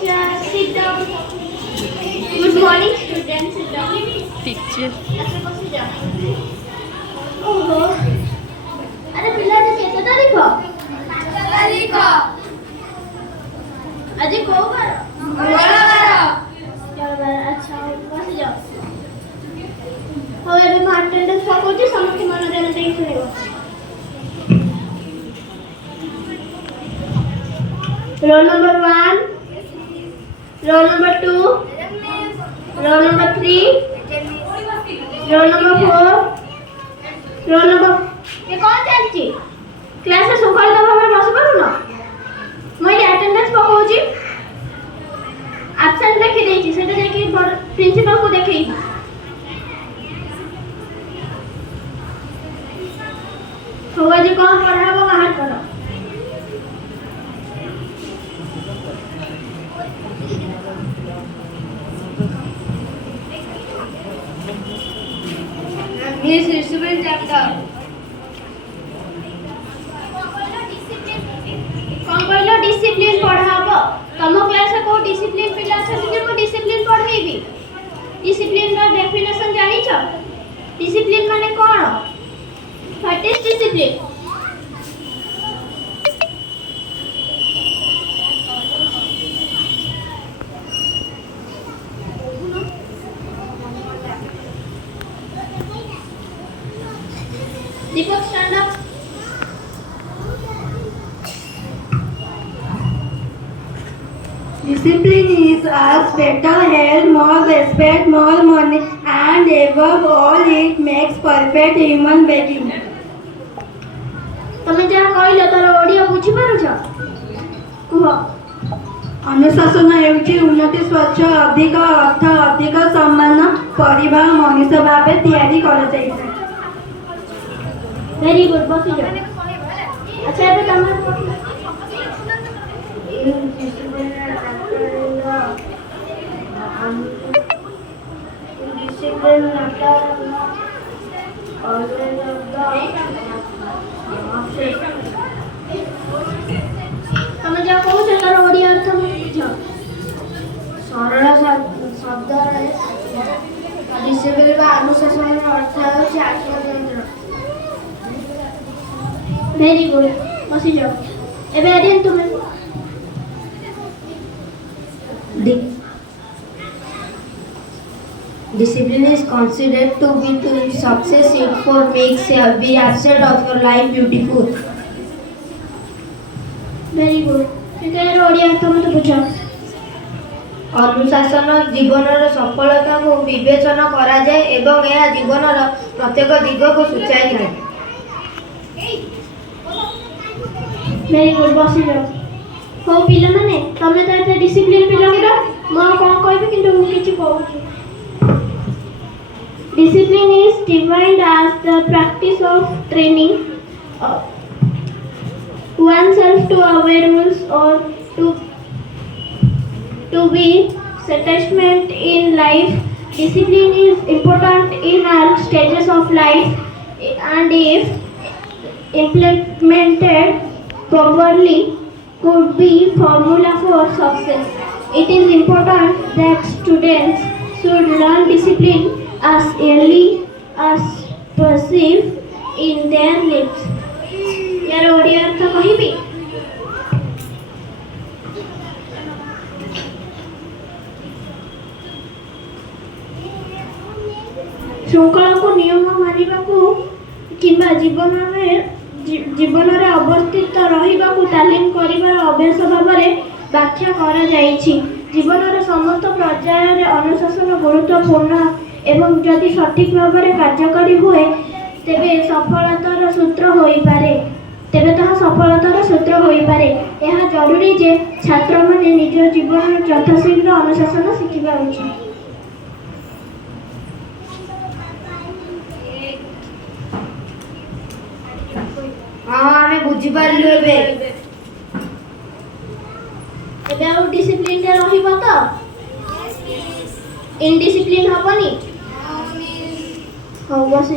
Sit down. Good morning, students. Sit down. Teacher. ओहो अरे पिला जे केते तारीख आज को बार अच्छा बस जाओ હવે मैं अटेंडेंस पकौची समस्त मन देने देई सुनिबो roll number 1 roll number 2 roll number 3 roll number 4 roll number ये कौन चलची क्लास में सुखाल दबा में बस करू ना मैं अटेंडेंस पकाउची एब्सेंट लिखि देची सेटा देखि प्रिंसिपल को देखई तो आज कौन पढ़ाबो बाहर करो Miss Discipline chapter. कौन कहलो डिसिप्लिन पढ़ाबो तम क्लास को डिसिप्लिन पिला छथि जे को डिसिप्लिन पढ़ेबी डिसिप्लिन का डेफिनेशन जानि छ डिसिप्लिन माने कोन what is discipline Deepak, stand up. Discipline is as better health, more respect, more money, and above all, it makes perfect human being. तमे जा कहलो तार ओडिया बुझी पारुछ कुह अनुशासन हेउछि उन्नति स्वच्छ अधिक अर्थ अधिक सम्मान परिवार मनुष्य भावे तैयारी कराଯାଇଥାଏ वेरी गुड बस जाओ अच्छा ଏବେ ତମେ discipline matter always of the ତମେ ଯା କହୁଛ ତାର ଓଡ଼ିଆ ଅର୍ଥ ବୁଝ ସରଳ ଶବ୍ଦ ଡିସିପ୍ଲିନ ବା ଅନୁଶାସନର ଅର୍ଥ ହେଉଛି ଆତ୍ମନିୟନ୍ତ୍ରଣ वेरी गुड बसी जाओ एबे आदिन तुम Discipline is considered to be to success it for makes every aspect of your life beautiful. Very good ठीक है ओडिया तुम तो बुझो अनुशासन जीवनर सफलता को विवेचन करा जाए एवं यह जीवनर प्रत्येक दिग को सूचाई थाए वेरी गुड बसी जाओ हो पिला माने तमे तो एते डिसिप्लिन पिला गुडा म कोन कहबी किंतु मु किछि कहूची discipline is defined as the practice of training oneself to obey rules or to be satisfied in life. Discipline is important in all stages of life and if implemented properly could be formula for success. It is important that students should learn discipline as early as possible in their lives. यार ओडिया अर्थ कहिबी श्रृंखला को नियम मानिबा को किंबा जीवन रे अवस्थित रहिबा को तालीम करिबार अभ्यास भाबरे व्याख्या करा जाईछि जीवन रे समस्त पर्याय रे अनुशासन गुरुत्वपूर्ण एवं जदि सठिक भाबरे कार्यकारी हुए तेबे सफलतार सूत्र होई पारे तेबे ताहा सफलतार सूत्र होई पारे यह जरूरी जे छात्र माने निज जीवन यथाशीघ्र अनुशासन शिखिबा उचित हाँ आमे बुझी पारलु एबे एबे आउ डिसिप्लिन रे रहिबो तो इनडिसिप्लिन हबनी हो बस